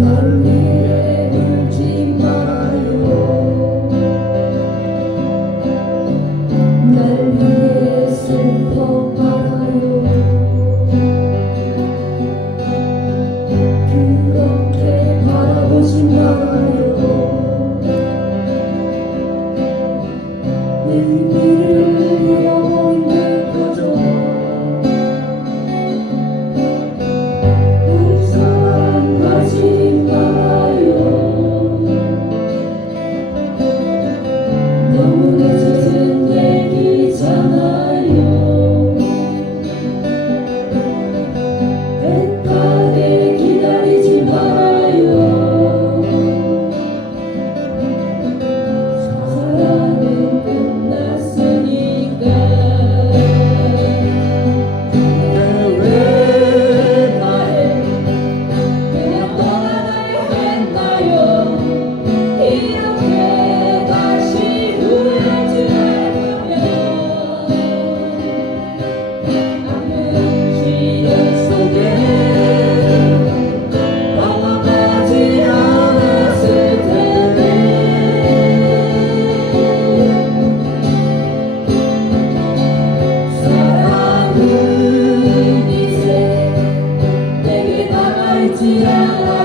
날 위해 울지 말아요. 날 위해 슬퍼 말아요. 그렇게 바라보지 말아요. 의미를 잃어버린 내 거죠. 사랑하지 말아요. 너무 늦은 얘기잖아요. 애타게 기다리지 말아요. 사랑은 끝났으니까. 왜 말해 그냥 떠나려 했나요? 이렇게 다시 후회할 줄 알면 나는 시련 속에 넘어가지 않았을 텐데. 사랑은 이제 내게 남아있지 않아.